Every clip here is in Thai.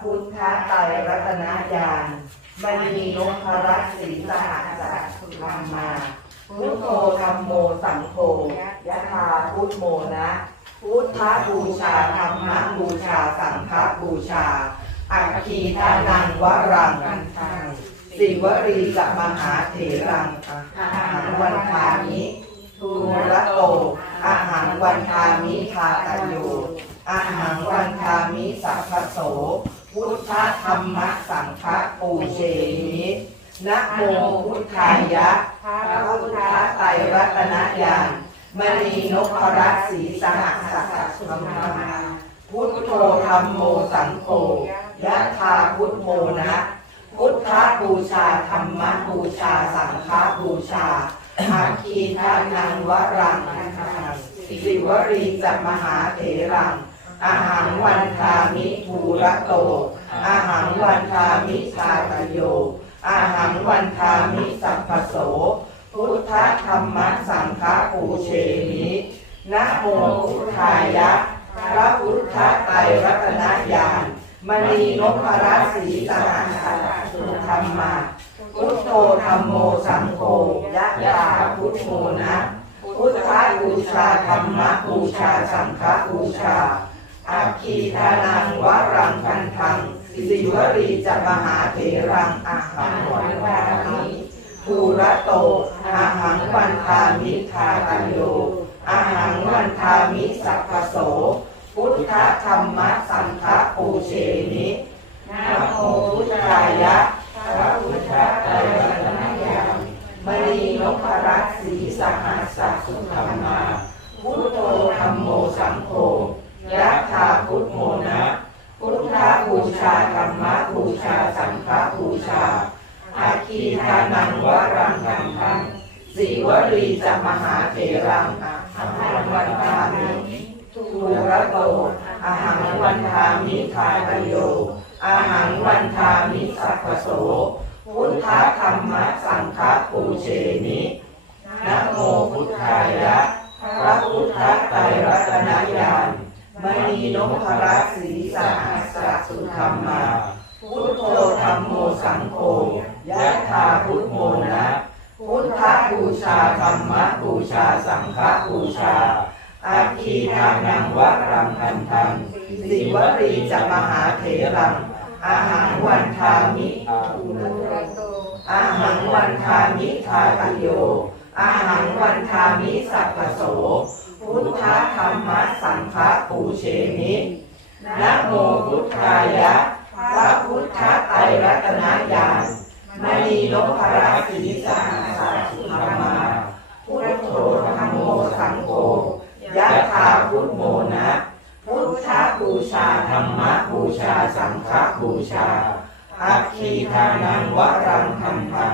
พุทธไตรรัตนญาณมณีนพรัตน์ศรีสหัสสะธรรมาพุทโธธรรมโมสังโฆยะธาพุทโมนะ พุทธบูชาธรรมบูชาสังฆบูชา อัคคีทานังวรังสิวรีกับมหาเถรังอาหังวันทามิทูระโตอาหังวันทามิทาตโยอาหังวันทามิสัพพโส พุทธธรรมสังฆปูเชมินะโมพุทธายะพระพุทธไตรรัตนญาณมณีนพรัตสีสหัสสะธรรมาพุทโธธรรมโมสังโฆยะธาพุทโมนะพุทธบูชาธรรมบูชาสังฆบูชาอาคีทานังวรังสิวรีจัมหาเถรัง อาหังวันทามิภูระโต อาหังวันทามิชาตโย อาหังวันทามิสัพพโส พุทธธรรมสังฆปูเชมินะโมพุทธายะ พระพุทธไตรรัตนญาณมณีนพรัตน์ศรีสหัสสุธรรมาพุทโธธรรมโมสังโฆยะยาพุทโมนะ พุทธบูชาธรรมบูชาสังฆบูชา อาคีทานังวรังคันทังสิวรีจะมหาเถรังอาหังวันวามิภูระโตอาหังวันทามิทาตโยอาหังวันทามิสัพพโส พุทธธรรมสังฆปูเชมินะโมพุทธายะพระพุทธไตรรัตนญาณมณีนพรัตน์ศรีสหัสสะสุธรรมา พุทโธธรรมโมสังโฆยะธาพุทโมนะ พุทธบู ชาธรรมะบูชาสังฆบูชา อาคีทานังวรังคังคังสีวรีจะมหาเถรังอหังวันทามิทูระโตอาหังวันทามิทาตโยอาหังวันทามิสัพโส พุทธธรรมะสังฆปูเชมินะโมพุทธายะพระพุทธไตรรัตนญาณ มณีนพรัตน์ศรีสหัสสะสุธรรมา พุทโธธรรมโมสังโฆยะธาพุทโมนะ พุทธบูชาธรรมบูชาสังฆบูชาอาคีทานังวรังคันทังสิวรีจะมหาเถรัง อาหังวันทามิอาหังวันทามิทาตโยอาหังวันทามิสัพพโส พุทธธรรมสังฆปูเชมินะโมพุทธายะ พระพุทธไตรรัตนญาณมณีนพรัตนิสหัสสะสุธรรมาพุทโธธรรมโมสังโฆยะธาพุทโมนะพุทธบูชาธรรมบูชาสังฆบูชาอาคีทานังวรังคัมพัง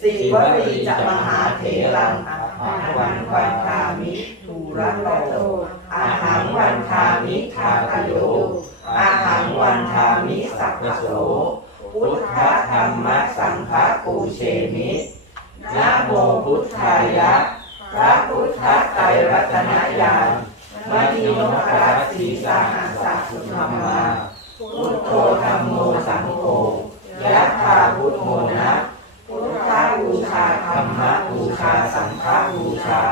สิวรีจะมหาเถรัง อาหังวันวันทามิทูระโตอาหังวันทามิทาตโยอาหังวันทามิสัพพโส พุทธธรรมสังฆปูเชมินะโมพุทธายะ พระพุทธไตรรัตนญาณมณีนพรัตน์ศรีสหัสสะสุธรรมา พุทโธธรรมโมสังโฆยะธาพุทโมนะ รรมะบูชาสังฆบูชา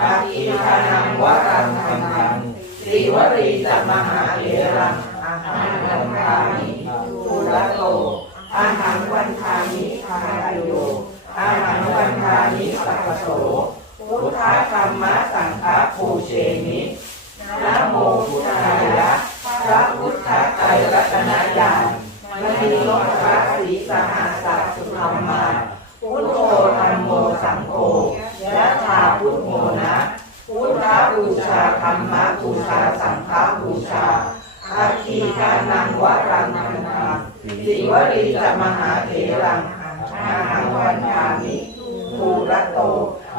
อาคีทานังวรังธรรมังสิวรีจัมหาเถรังอาหังวันทามิภูระโตอาหังวันคามิทาโยอาหังวันคามิสัพพโส พุทธธรรมสังฆปูเชมินะโมพุทธายะ พระพุทธไตรรัตนญาณมณีนพรัตน์ศรีสหัสสะสุธรรมา พุทโธธรรมโมสังโฆยะธาพุทโมนะ พุทธบูชาธรรมบูชาสังฆบูชาอาคีทานังวรังคันทังสิวรีจะมหาเถรังอาหังวันทามิภูระโต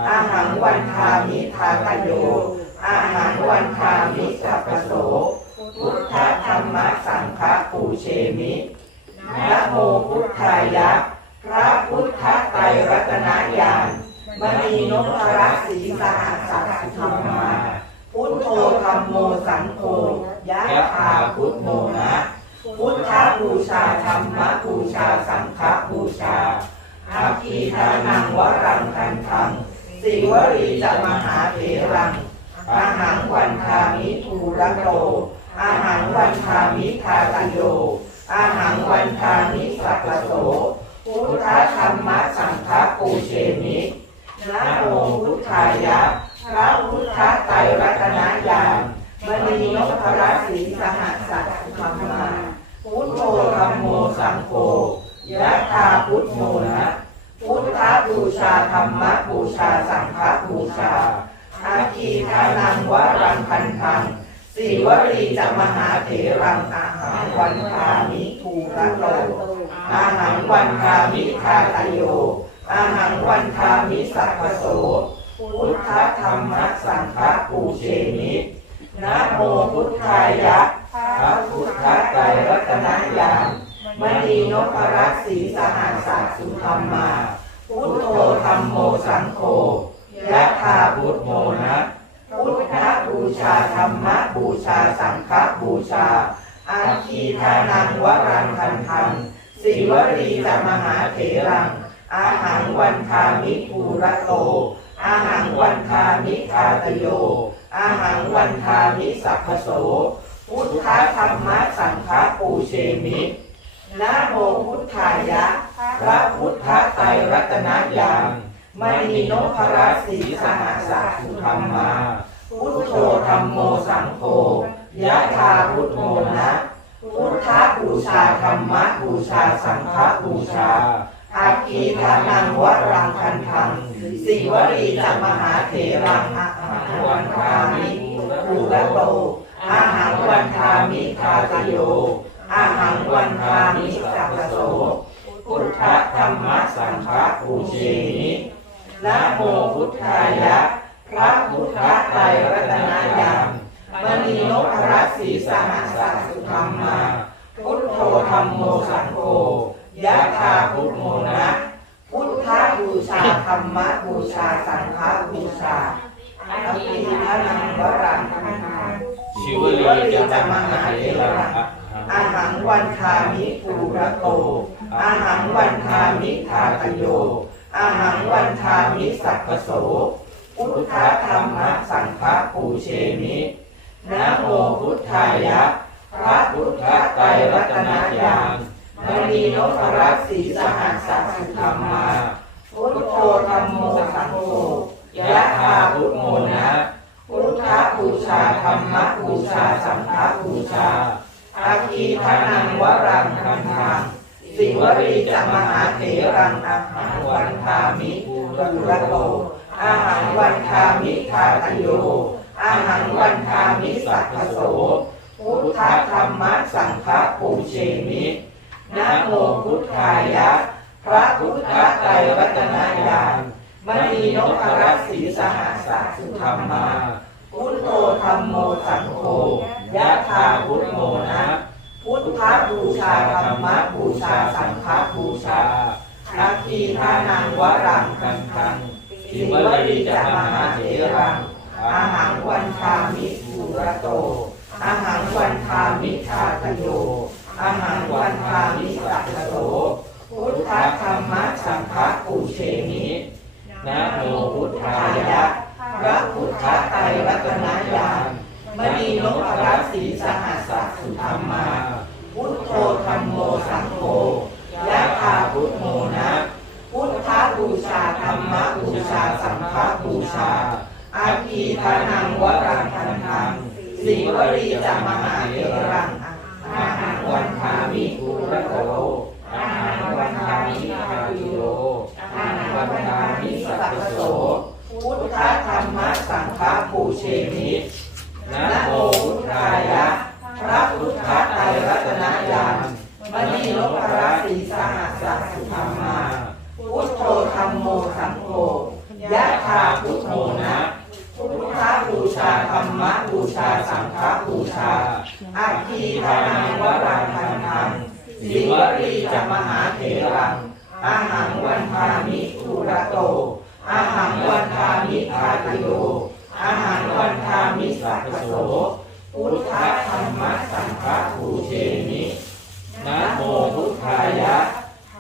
อาหังวันทามิทาตโยอาหังวันทามิสัพโสพุทธธรรมสังฆปูเชมินะโมพุทธายะ พระพุทธไตรรัตนญาณมณีนพรัศรีสหัสสะสุธรรมา โธธรรมโมสังโฆยะธาพุทโมนะพุทธบูชาธรรมบูชาสังฆบูชาอาคีทานังวรังคันทังสิวรีจะมหาเถรังอาหังวันทามิภูระโตอาหังวันทามิทาตโยอาหังวันทามิสัพโสพุทธธรรมสังฆปูเชมินะโมพุทธายะ พระพุทธไตรรัตนญาณมณีนพรัตน์ศรีสหัสสัตธรรมาพุทโธธรรมโมสังโฆยะธาพุทโมนะพุทธบูชาธรรมบูชาสังฆบูชาอาคีทานังวรังคันทังสีวรีจะมหาเถรังอาหารวันทามิทูระโตอาหังวันทามิทาตโยอาหังวันทามิสัพโส พุทธธรรมสังฆปูเชมินะโมพุทธายะพระพุทธไตรรัตนญาณมณีนพรัตน์ศีสหัสสสุธรรมา พุทโธธรรมโมสังโฆยะธาพุทโมนะพุทธบูชาธรรมบูชาสังฆบูชาอาคีทานังวรังคันทังสีวรีจะมหาเถรังอาหังวันทามิภูระโต อาหังวันทามิคาตโย อาหังวันทามิสัพพโส พุทธธรรมะสังฆปูเชมินะโมพุทธายะ พระพุทธไตรรัตนญาณมณีนพรัตน์ศรีสหัสสสุธรรมา พุทโธธรรมโมสังโฆ ยะธาพุทโมนะ พุทธบูชาธรรมะบูชาสังฆบูชาอาคีทานังวรังคันทัง สีวรีจะมหาเถรังอาหังวันทามิภูระโตอาหังวันทามิคาตโยอาหังวันทามิสัพโสพุทธธรรมสังฆปูเชมินะโมพุทธายะ พระพุทธไตรรัตนญาณมณีนพรัตน์ศรีสหัสสสุธรรมา พุทโธธรรมโมสังโฆยะธาพุทโมนะ พุทธบูชาธรรมบูชาสังฆบูชาอาทิทานังวรังคันทังชิวลีจะมหาเถรังอาหังวันทามิภูระโตอาหังวันทามิทาตโยอาหังวันทามิสัพพโสพุทธธรรมสังฆปูเชมินะโมพุทธายะ พระพุทธไตรรัตนญาณ มณีนพรัตน์ศรีสหัสสสุธรรมาพุทโธธรรมโมสังโฆยะธาพุทโมนะพุทธบูชาธรรมบูชาสังฆบูชาอาคีทานังวรังคันทังสิวรีจะมหาเถรังอาหังวันทามิภูระโตอาหังวันทามิทาตโยอาหังวันทามิสัพพโสพุทธธรรมสังฆปูเชมิ นะโมพุทธายะ พระพุทธไตรรัตนญาณมณีนพรัตน์ศรีสหัสสสุธรรมาพุทโธธรรมโมสังโฆยะธาพุทโมนะพุทธบูชาธรรมบูชาสังฆบูชาอาคีทานังวรังคันทังสิวรีจะมหาเถรังอาหังวันทามิภูระโตอาหังวันทามิทาตโย อหังวันทามิสัพพโสพุทธธรรมะสังฆปูเชมินะโมพุทธายะพระพุทธไตรรัตนญาณมณีนพรัตน์ศรีสหัสสุธรรมา พุทโธธรรมโมสังโฆยะธาพุทโมนะพุทธบูชาธรรมบูชาสังฆบูชาอาคีทานังวรังคันทังสีวรีจะมหา สัพพโสพุทธธรรมสังฆปูเชมินะโมพุทธายะ พระพุทธไตรรัตนญาณมณีนพรัตน์ศรีสหัสสสุธรรมา พุทโธธรรมโมสังโฆยะธาพุทโมนะพุทธบูชาธรรมบูชาสังฆบูชาอาคีทานังวรังคันทังสิวรีจะมหาเถรัง อาหังวันทามิภูระโตอาหังวันทามิคาตโยอาหังวันทามิสัพโสพุทธธรรมสังฆปูเชมินะโมพุทธายะ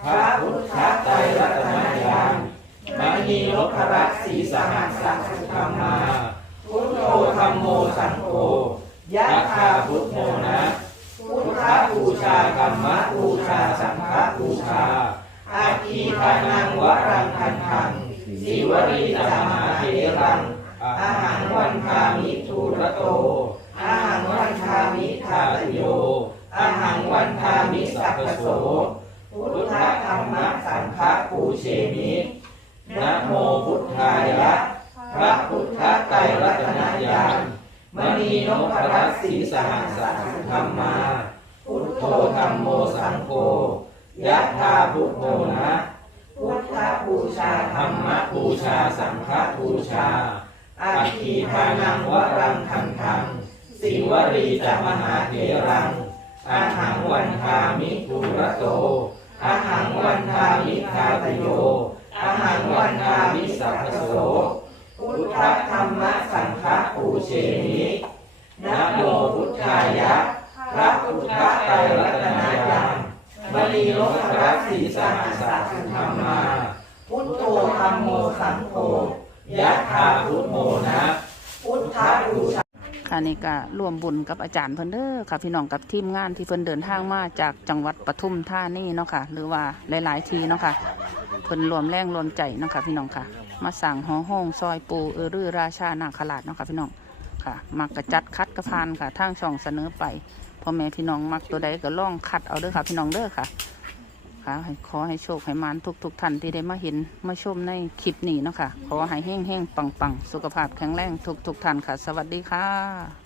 พระพุทธไตรรัตนญาณมณีนพรัตน์ศรีสหัสสะสุธรรมาพุทโธธรรมโมสังโฆยะยะถาพุทโมนะพุทธบูชาชาธธรรมมบูชาสังฆบูชา ชาอาคีทานังวรังคันธังสีวรีจามาเถรังอาหารวันคามิทูระโต อาหารวันทามิทาตโย อาหารวันทามิสัพพโส พุทธธรรมสังฆปูเชมิ นะโมพุทธายะ พระพุทธไตรรัตนญาณมณีนพรัตน์ศรีสหัสสะสุธรรมา พุทโธธรรมโมสังโฆ ยะถาพุทโมนะ พุทธบูชาธ ธ ร ร ร ร ม มบู ชาสังฆบูชาอาอัคคีคีทานังวรังคัคันทังสิววรีจะมมหาเถรังอาหังวันทามิมิทุทุระโตอาหังวันทามิทาตโยอาหังวันทามิสัพพโสพุทธธรรมสังฆปูเชมินะโมพุทธายะ พระพุทธไตรรัตนญาณมณีนพรัตน์ศรีสหัสสะสุธรรมา พุทโธธ รมโมสังโฆยะถาพุทโมนะพุทธบูชาค่ะนี่ก็ร่วมบุญกับอาจารย์เพิ่นเด้อค่ะพี่น้องกับทีมงานที่เพิ่นเดินทางมาจากจังหวัดปทุมธานีเนาะค่ะ หรือว่าหลาย ๆ ทีเนาะค่ะเพิ่นรวมแรงรวมใจเนาะค่ะพี่น้องค่ะ มาสั่งหอห้องซอยปูเออรือราชานาคราชเนาะค่ะพี่น้องค่ะมักกระจัดคัดกระพานค่ะทางช่องเสนอไปพ่อแม่พี่น้องมักตัวใดก็ล่องคัดเอาเด้อค่ะพี่น้องเด้อค่ะ คะให้ขอให้โชคให้มานทุกทุกๆท่านที่ได้มาเห็นมาชมในคลิปนี้นะคะขอให้เฮ่งเฮ่งๆปังปังๆ สุขภาพแข็งแรงทุกทุกๆท่านค่ะ สวัสดีค่ะ